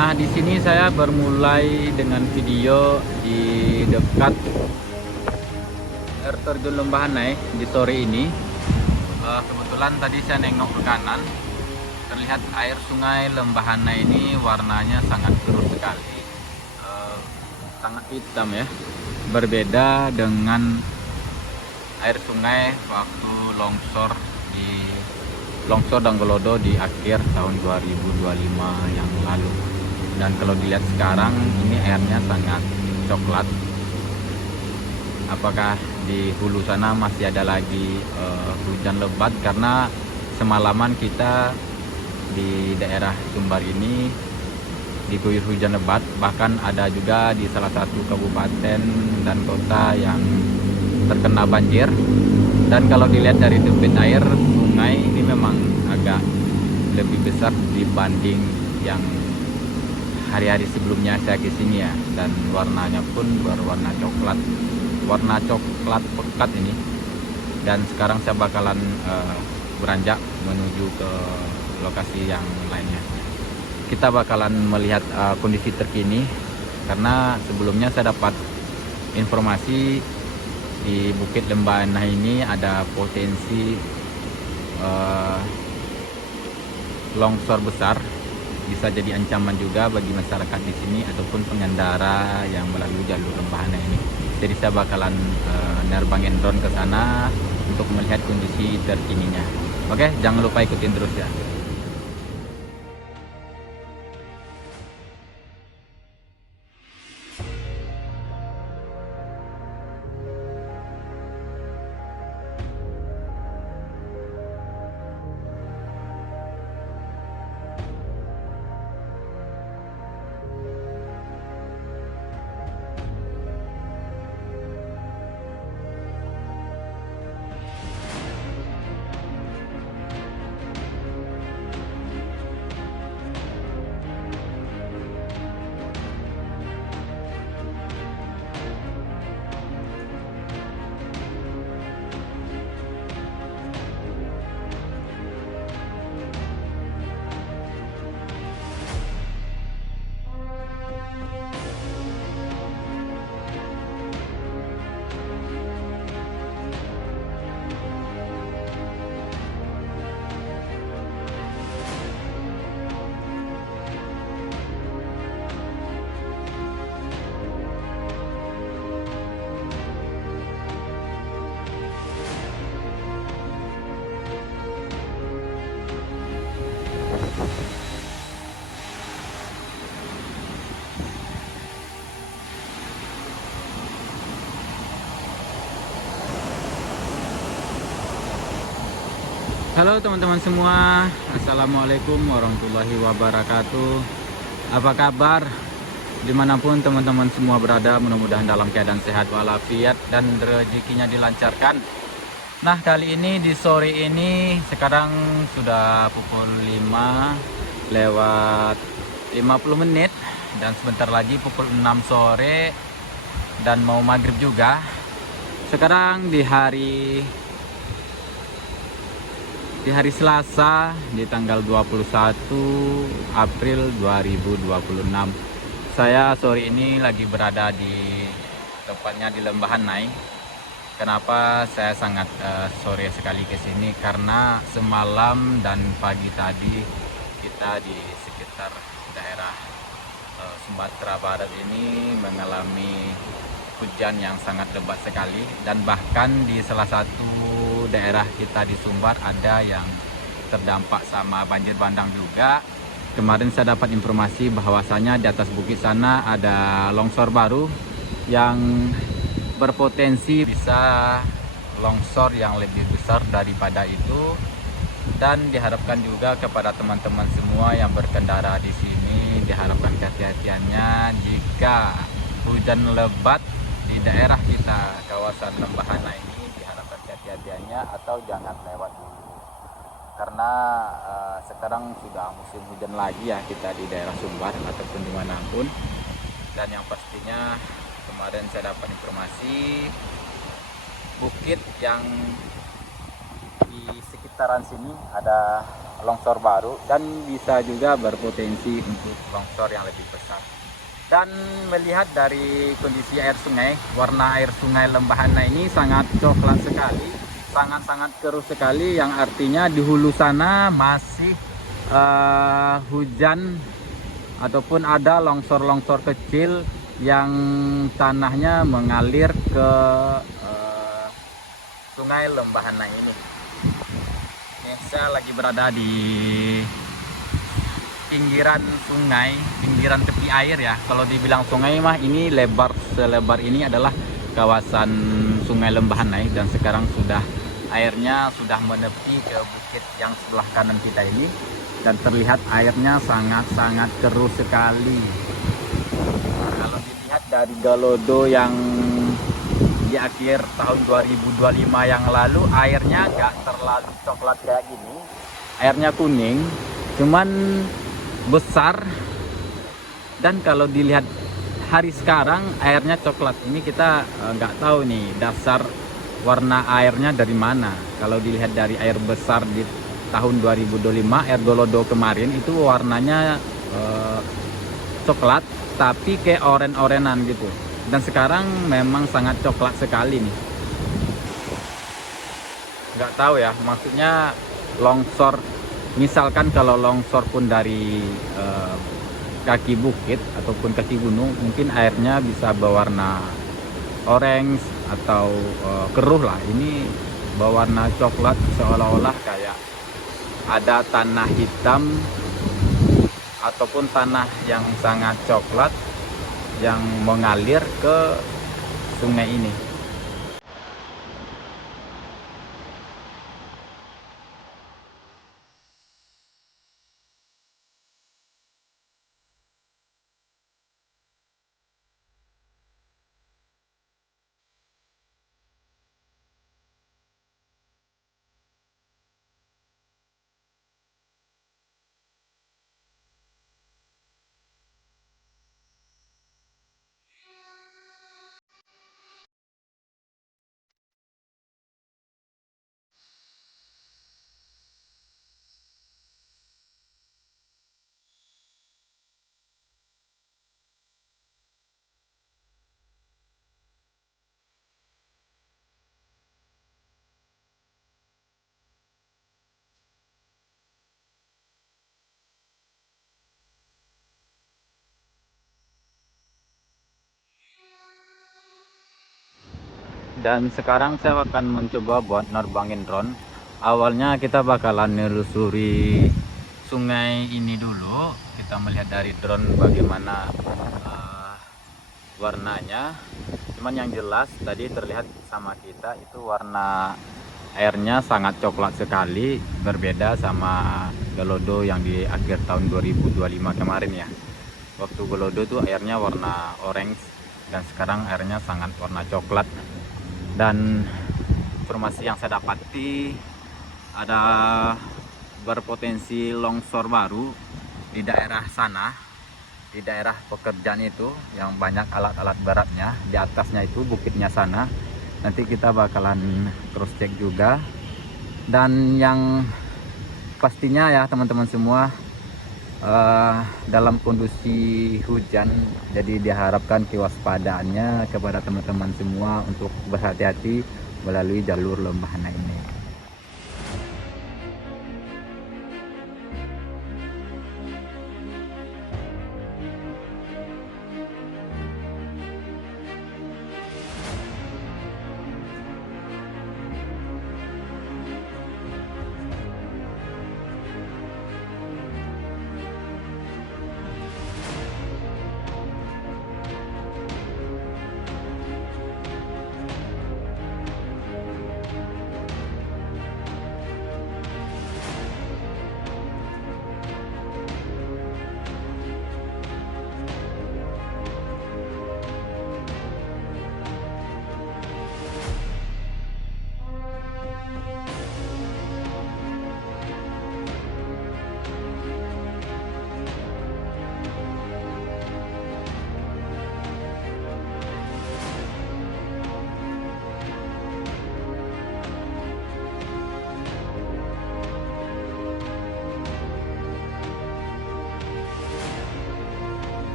Nah, di sini saya bermulai dengan video di dekat air terjun Lembahanai di sore ini. Kebetulan tadi saya nengok ke kanan, terlihat air sungai Lembahanai ini warnanya sangat biru sekali, sangat hitam ya. Berbeda dengan air sungai waktu longsor Danggolodo di akhir tahun 2025 yang lalu. Dan kalau dilihat sekarang ini airnya sangat coklat. Apakah di hulu sana masih ada lagi hujan lebat? Karena semalaman kita di daerah Sumbar ini diguyur hujan lebat, bahkan ada juga di salah satu kabupaten dan kota yang terkena banjir. Dan kalau dilihat dari debit air sungai ini memang agak lebih besar dibanding yang hari-hari sebelumnya saya kesini ya, dan warnanya pun berwarna coklat, warna coklat pekat ini. Dan sekarang saya bakalan beranjak menuju ke lokasi yang lainnya. Kita bakalan melihat kondisi terkini, karena sebelumnya saya dapat informasi di Bukit Lembahanai ini ada potensi longsor besar. Bisa jadi ancaman juga bagi masyarakat di sini ataupun pengendara yang melalui jalur Lembahanai ini. Jadi saya bakalan nerbangin drone ke sana untuk melihat kondisi terkininya. Oke, jangan lupa ikutin terus ya. Halo teman-teman semua, Assalamualaikum warahmatullahi wabarakatuh. Apa kabar? Dimanapun teman-teman semua berada, mudah-mudahan dalam keadaan sehat walafiat dan rezekinya dilancarkan. Nah, kali ini di sore ini sekarang sudah pukul 5 lewat 50 menit, dan sebentar lagi pukul 6 sore dan mau maghrib juga. Sekarang di hari Selasa di tanggal 21 April 2026. Saya sore ini lagi berada di tepatnya di Lembahanai. Kenapa saya sangat sore sekali ke sini? Karena semalam dan pagi tadi kita di sekitar daerah Sumatera Barat ini mengalami hujan yang sangat lebat sekali, dan bahkan di salah satu daerah kita di Sumbar ada yang terdampak sama banjir bandang juga. Kemarin saya dapat informasi bahwasanya di atas bukit sana ada longsor baru yang berpotensi bisa longsor yang lebih besar daripada itu. Dan diharapkan juga kepada teman-teman semua yang berkendara di sini, diharapkan kehati-hatiannya jika hujan lebat di daerah kita kawasan Lembahanai ini, diharapkan kehati-hatiannya atau jangan lewat dulu, karena sekarang sudah musim hujan lagi ya kita di daerah Sumbar ataupun dimanapun. Dan yang pastinya kemarin saya dapat informasi bukit yang di sekitaran sini ada longsor baru dan bisa juga berpotensi untuk longsor yang lebih besar. Dan melihat dari kondisi air sungai, warna air sungai Lembahana ini sangat coklat sekali, sangat-sangat keruh sekali, yang artinya di hulu sana masih hujan ataupun ada longsor-longsor kecil yang tanahnya mengalir ke sungai Lembahana ini. Ini saya lagi berada di pinggiran sungai, pinggiran tepi air ya. Kalau dibilang sungai mah ini lebar selebar ini adalah kawasan sungai Lembahana, dan sekarang sudah airnya sudah menepi ke bukit yang sebelah kanan kita ini, dan terlihat airnya sangat-sangat keruh sekali. Kalau dilihat dari Galodo yang di akhir tahun 2025 yang lalu, airnya nggak terlalu coklat kayak gini, airnya kuning, cuman besar. Dan kalau dilihat hari sekarang airnya coklat, ini kita nggak tahu nih dasar warna airnya dari mana. Kalau dilihat dari air besar di tahun 2025, air Galodo kemarin itu warnanya coklat tapi kayak oren-orenan gitu, dan sekarang memang sangat coklat sekali nih. Nggak tahu ya, maksudnya longsor, misalkan kalau longsor pun dari kaki bukit ataupun kaki gunung, mungkin airnya bisa berwarna orange atau keruh lah. Ini berwarna coklat, seolah-olah kayak ada tanah hitam ataupun tanah yang sangat coklat yang mengalir ke sungai ini. Dan sekarang saya akan mencoba buat nerbangin drone. Awalnya kita bakalan nelusuri sungai ini dulu, kita melihat dari drone bagaimana warnanya. Cuman yang jelas tadi terlihat sama kita itu warna airnya sangat coklat sekali, berbeda sama Galodo yang di akhir tahun 2025 kemarin ya. Waktu Galodo tuh airnya warna orange, dan sekarang airnya sangat warna coklat. Dan informasi yang saya dapati, ada berpotensi longsor baru di daerah sana, di daerah pekerjaan itu yang banyak alat-alat beratnya. Di atasnya itu bukitnya sana, nanti kita bakalan cross check juga. Dan yang pastinya ya teman-teman semua, dalam kondisi hujan, jadi diharapkan kewaspadaannya kepada teman-teman semua untuk berhati-hati melalui jalur Lembahana ini.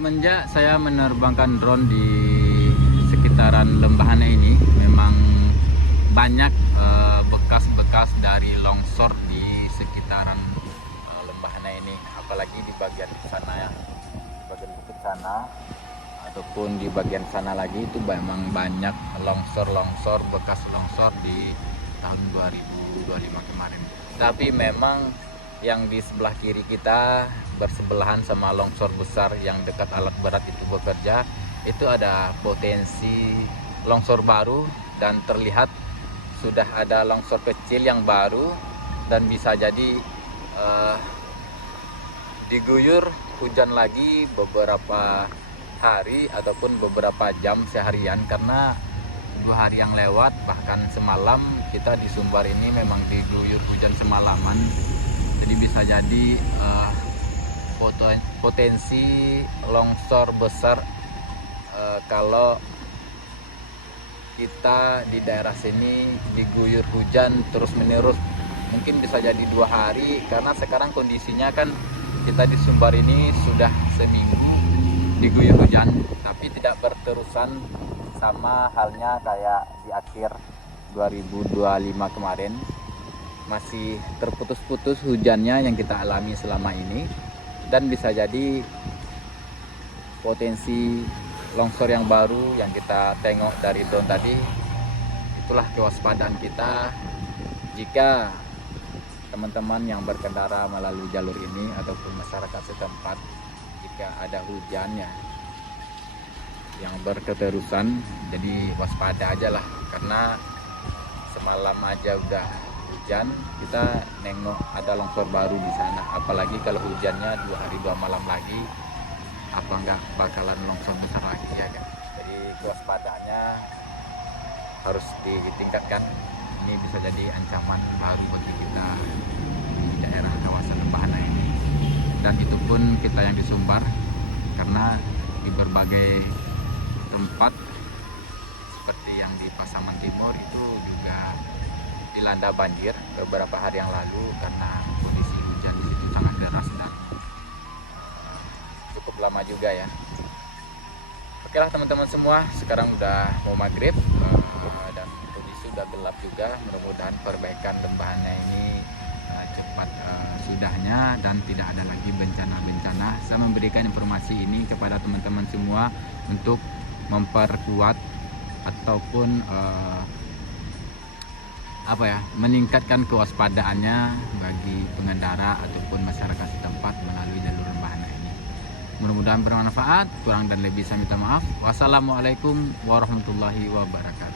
Semenjak saya menerbangkan drone di sekitaran Lembahanai ini, memang banyak bekas-bekas dari longsor di sekitaran Lembahanai ini, apalagi di bagian sana ya, di bagian bukit sana ataupun di bagian sana lagi itu memang banyak longsor-longsor, bekas longsor di tahun 2025 kemarin. Tapi memang yang di sebelah kiri kita bersebelahan sama longsor besar yang dekat alat berat itu bekerja, itu ada potensi longsor baru, dan terlihat sudah ada longsor kecil yang baru, dan bisa jadi diguyur hujan lagi beberapa hari ataupun beberapa jam seharian, karena 2 hari yang lewat bahkan semalam kita di Sumbar ini memang diguyur hujan semalaman. Jadi bisa jadi potensi longsor besar kalau kita di daerah sini diguyur hujan terus menerus, mungkin bisa jadi 2 hari, karena sekarang kondisinya kan kita di Sumbar ini sudah seminggu diguyur hujan, tapi tidak berterusan sama halnya kayak di akhir 2025 kemarin. Masih terputus-putus hujannya yang kita alami selama ini, dan bisa jadi potensi longsor yang baru yang kita tengok dari drone tadi. Itulah kewaspadaan kita jika teman-teman yang berkendara melalui jalur ini ataupun masyarakat setempat, jika ada hujannya yang berketerusan, jadi waspada aja lah, karena semalam aja udah hujan, kita nengok ada longsor baru di sana, apalagi kalau hujannya 2 hari 2 malam lagi, apa enggak bakalan longsor besar lagi ya kan. Jadi kewaspadaannya harus ditingkatkan. Ini bisa jadi ancaman baru bagi kita di daerah kawasan Lembahanai ini, dan itu pun kita yang di Sumbar, karena di berbagai tempat seperti yang di Pasaman Timur itu juga dilanda banjir beberapa hari yang lalu, karena kondisi hujan di situ sangat deras dan cukup lama juga ya. Oke lah teman-teman semua, sekarang udah mau maghrib dan kondisi udah gelap juga. Mudah-mudahan perbaikan Lembahanai ini cepat sudahnya dan tidak ada lagi bencana-bencana. Saya memberikan informasi ini kepada teman-teman semua untuk memperkuat ataupun meningkatkan kewaspadaannya bagi pengendara ataupun masyarakat setempat melalui jalur Lembahanai ini. Mudah-mudahan bermanfaat, kurang dan lebih saya minta maaf. Wassalamualaikum warahmatullahi wabarakatuh.